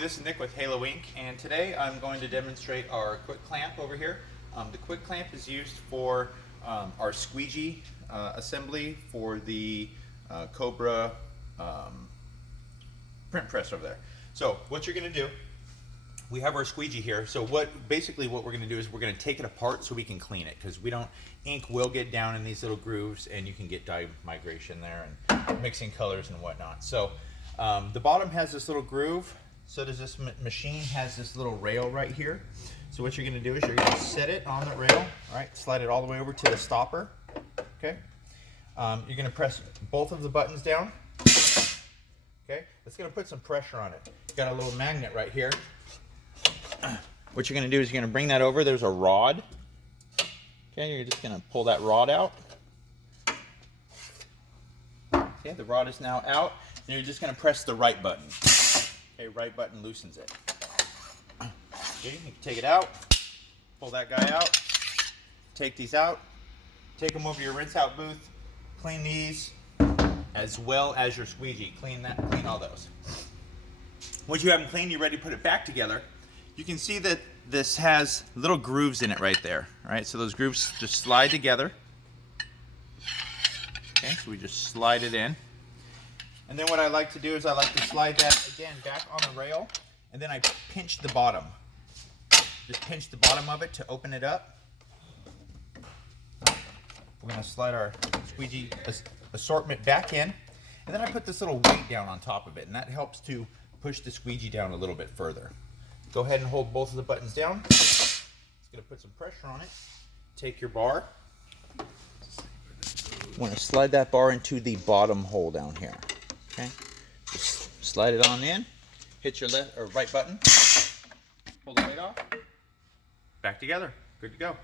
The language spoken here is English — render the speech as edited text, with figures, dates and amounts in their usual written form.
This is Nick with Halo Inc. and today I'm going to demonstrate our Qwik Klamp over here. The Qwik Klamp is used for our squeegee assembly for the Cobra print press over there. So what you're going to do, we have our squeegee here. So basically what we're going to do is we're going to take it apart so we can clean it, because ink will get down in these little grooves and you can get dye migration there and mixing colors and whatnot. So the bottom has this little groove. So does this machine has this little rail right here. So what you're going to do is you're going to set it on the rail, all right, slide it all the way over to the stopper, okay. You're going to press both of the buttons down, okay. It's going to put some pressure on it. Got a little magnet right here. What you're going to do is you're going to bring that over. There's a rod, okay. You're just going to pull that rod out. Okay, the rod is now out, and you're just going to press the right button. Okay, right button loosens it. Okay, you can take it out, pull that guy out, take these out, take them over your rinse out booth, clean these as well as your squeegee. Clean all those. Once you have them clean, you're ready to put it back together. You can see that this has little grooves in it right there. All right, so those grooves just slide together. Okay, so we just slide it in. And then what I like to do is I like to slide that again back on the rail, and then I pinch the bottom. Just pinch the bottom of it to open it up. We're going to slide our squeegee assortment back in, and then I put this little weight down on top of it, and that helps to push the squeegee down a little bit further. Go ahead and hold both of the buttons down. It's going to put some pressure on it. Take your bar. You want to slide that bar into the bottom hole down here. Okay, just slide it on in, hit your left or right button, pull the weight off, back together, good to go.